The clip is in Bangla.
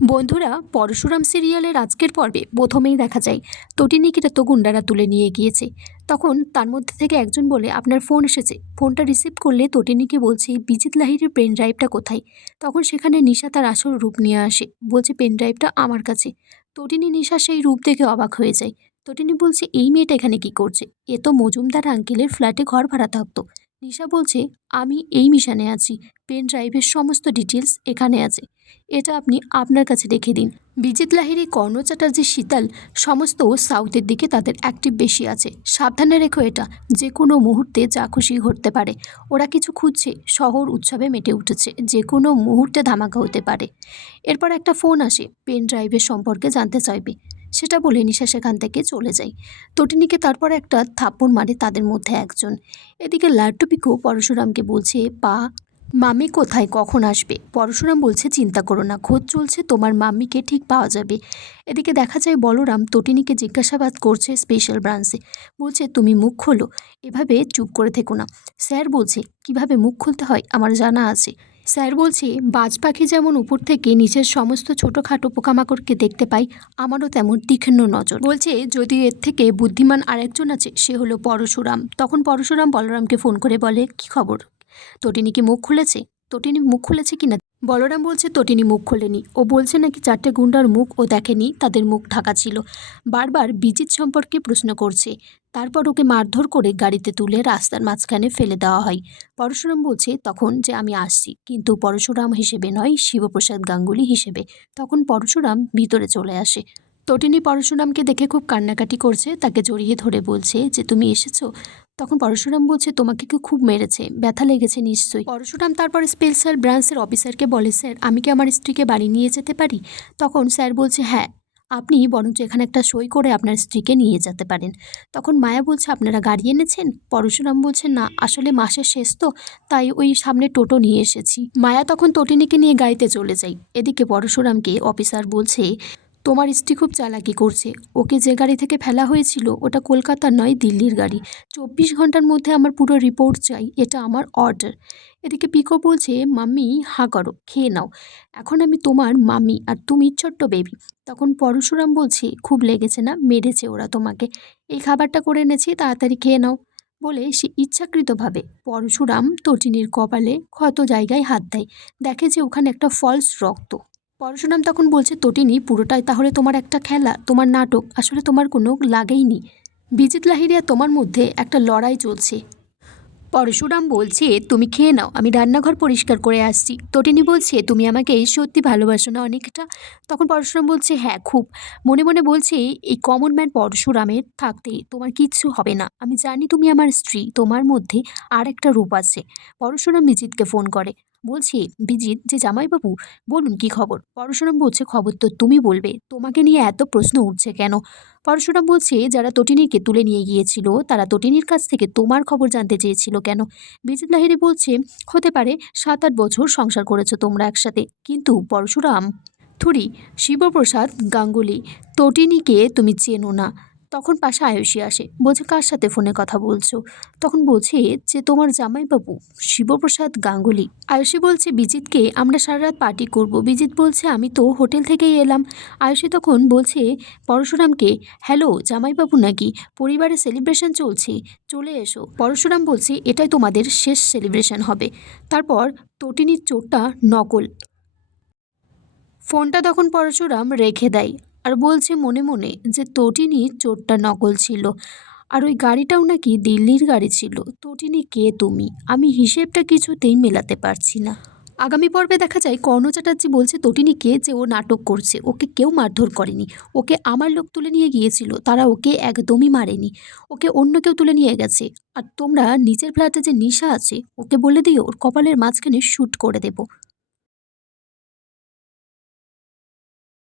বন্ধুরা, পরশুরাম সিরিয়ালের আজকের পর্বে প্রথমেই দেখা যায় তটিনীকে তো গুন্ডারা তুলে নিয়ে গিয়েছে। তখন তার মধ্যে থেকে একজন বলে, আপনার ফোন এসেছে। ফোনটা রিসিভ করলে তটিনীকে বলছে বিজিত লাহিড়ীর পেন ড্রাইভটা কোথায়। তখন সেখানে নিশা তার আসল রূপ নিয়ে আসে, বলছে পেন ড্রাইভটা আমার কাছে। তটিনী নিশা সেই রূপ দেখে অবাক হয়ে যায়। তটিনী বলছে, এই মেয়েটা এখানে কি করছে? এ তো মজুমদার আঙ্কেলের ফ্ল্যাটে ঘর ভাড়া থাকতো। নিশা বলছে, আমি এই মিশনে আছি, পেন ড্রাইভের সমস্ত ডিটেলস এখানে আছে, এটা আপনি আপনার কাছে রেখে দিন। বিজিত লাহিড়ী, কর্ণ চ্যাটার্জি, শীতল সমস্ত সাউথের দিকে তাদের অ্যাক্টিভ বেশি আছে, সাবধানে রেখো এটা, যে কোনো মুহূর্তে যা খুশি ঘটতে পারে। ওরা কিছু খুঁজছে, শহর উৎসবে মেতে উঠেছে, যে কোনো মুহূর্তে ধামাকা হতে পারে। এরপর একটা ফোন আসে, পেন ড্রাইভের সম্পর্কে জানতে চাইবে। সেটা বলে নিশা সেখান থেকে চলে যায়। তটিনীকে তারপর একটা থাপ্পড় মারে তাদের মধ্যে একজন। এদিকে লাড্ডু পিকো পরশুরামকে বলছে, পা মাম্মি কোথায়, কখন আসবে? পরশুরাম বলছে, চিন্তা করো না, খোঁজ চলছে, তোমার মাম্মিকে ঠিক পাওয়া যাবে। এদিকে দেখা যায় বলরাম তটিনীকে জিজ্ঞাসাবাদ করছে স্পেশাল ব্রাঞ্চে। বলছে, তুমি মুখ খোলো, এভাবে চুপ করে থেকো না। স্যার বলছে, কিভাবে মুখ খুলতে হয় আমার জানা আছে। স্যার বলছে, বাজ পাখি যেমন উপর থেকে নিচের সমস্ত ছোটোখাটো পোকামাকড়কে দেখতে পাই, আমারও তেমন তীক্ষ্ণ নজর। বলছে, যদিও এর থেকে বুদ্ধিমান আরেকজন আছে, সে হলো পরশুরাম। তখন পরশুরাম বলরামকে ফোন করে বলে, কি খবর, তটিনী কি মুখ খুলেছে? তটিনী মুখ খুলেছে কিনা। বলরাম বলছে, তটিনী মুখ খোলেনি। ও বলছে নাকি 4টে গুন্ডার মুখ ও দেখেনি, তাদের মুখ ঢাকা ছিল। বারবার বিজিত সম্পর্কে প্রশ্ন করছে। তারপর ওকে মারধর করে গাড়িতে তুলে রাস্তার মাঝখানে ফেলে দেওয়া হয়। পরশুরাম বলছে তখন যে আমি আসছি, কিন্তু পরশুরাম হিসেবে নয়, শিবপ্রসাদ গাঙ্গুলি হিসেবে। তখন পরশুরাম ভিতরে চলে আসে। তটিনী পরশুরামকে দেখে খুব কান্নাকাটি করছে, তাকে জড়িয়ে ধরে বলছে যে তুমি এসেছো। তখন পরশুরাম বলছে, তোমাকে কেউ খুব মেরেছে, ব্যথা লেগেছে নিশ্চয়ই। পরশুরাম তারপর স্পেশাল ব্রাঞ্চের অফিসারকে বলে, স্যার আমি কি আমার স্ত্রীকে বাড়ি নিয়ে যেতে পারি? তখন স্যার বলছে, হ্যাঁ, আপনি বরঞ্চ এখানে একটা সই করে আপনার স্ত্রীকে নিয়ে যেতে পারেন। তখন মায়া বলছে, আপনারা গাড়ি এনেছেন? পরশুরাম বলছে, না, আসলে মাসের শেষ তো, তাই ওই সামনে টোটো নিয়ে এসেছি। মায়া তখন তটিনীকে নিয়ে গাড়িতে চলে যায়। এদিকে পরশুরামকে অফিসার বলছে, তোমার স্ত্রী খুব চালাকি করছে, ওকে যে গাড়ি থেকে ফেলা হয়েছিল ওটা কলকাতার নয়, দিল্লির গাড়ি। 24 ঘন্টার মধ্যে আমার পুরো রিপোর্ট চাই, এটা আমার অর্ডার। এদিকে পিকো বলছে, মাম্মি হাঁ করো, খেয়ে নাও, এখন আমি তোমার মাম্মি আর তুমি ছোট্ট বেবি। তখন পরশুরাম বলছে, খুব লেগেছে না, মেরেছে ওরা তোমাকে, এই খাবারটা করে এনেছি, তাড়াতাড়ি খেয়ে নাও। বলে সে ইচ্ছাকৃতভাবে পরশুরাম তটিনীর কপালে ক্ষত জায়গায় হাত দেয়, দেখে যে ওখানে একটা ফলস রক্ত। পরশুরাম তখন বলছে, তটিনী পুরোটাই তাহলে তোমার একটা খেলা, তোমার নাটক, আসলে তোমার কোনো লাগেইনি। বিজিত লাহিড়ী আর তোমার মধ্যে একটা লড়াই চলছে। পরশুরাম বলছে, তুমি খেয়ে নাও, আমি রান্নাঘর পরিষ্কার করে আসছি। তটিনী বলছে, তুমি আমাকে সত্যি ভালোবাসো না অনেকটা? তখন পরশুরাম বলছে, হ্যাঁ খুব। মনে মনে বলছে, এই কমন ম্যান পরশুরামের থাকতে তোমার কিচ্ছু হবে না, আমি জানি তুমি আমার স্ত্রী, তোমার মধ্যে আর একটা রূপ আছে। পরশুরাম বিজিতকে ফোন করে, বলছে, বিজিত যে জামাইবাবু, বলুন কি খবর। পরশুরাম বলছে, খবর তো তুমি বলবে, তোমাকে নিয়ে এত প্রশ্ন উঠছে কেন? পরশুরাম বলছে, যারা তটিনীকে তুলে নিয়ে গিয়েছিল তারা তটিনীর কাছ থেকে তোমার খবর জানতে চেয়েছিল কেন? বিজিত লাহিড়ী বলছে, হতে পারে, 7-8 বছর সংসার করেছো তোমরা একসাথে, কিন্তু পরশুরাম থুরি, শিবপ্রসাদ গাঙ্গুলি, তটিনীকে তুমি চেনো না। তখন পাশে আয়ুষী আসে, বলছে, কার সাথে ফোনে কথা বলছো? তখন বলছে যে তোমার জামাইবাবু শিবপ্রসাদ গাঙ্গুলি। আয়ুষী বলছে, বিজিতকে আমরা সারা রাত পার্টি করব। বিজিত বলছে, আমি তো হোটেল থেকেই এলাম। আয়ুষী তখন বলছে পরশুরামকে, হ্যালো জামাইবাবু নাকি, পরিবারে সেলিব্রেশন চলছে, চলে এসো। পরশুরাম বলছে, এটাই তোমাদের শেষ সেলিব্রেশন হবে। তারপর তটিনীর চোটটা নকল। ফোনটা তখন পরশুরাম রেখে দেয় আর বলছে মনে মনে যে তটিনীর চোটটা নকল ছিল, আর ওই গাড়িটাও নাকি দিল্লির গাড়ি ছিল। তটিনী কে তুমি, আমি হিসেবটা কিছুতেই মেলাতে পারছি না। আগামী পর্বে দেখা যায় কর্ণ চ্যাটার্জি বলছে তটিনীকে যে ও নাটক করছে, ওকে কেউ মারধর করেনি, ওকে আমার লোক তুলে নিয়ে গিয়েছিল, তারা ওকে একদমই মারেনি, ওকে অন্য কেউ তুলে নিয়ে গেছে। আর তোমরা নিচের ফ্ল্যাটে যে নিশা আছে, ওকে বলে দিও ওর কপালের মাঝখানে শ্যুট করে দেবো।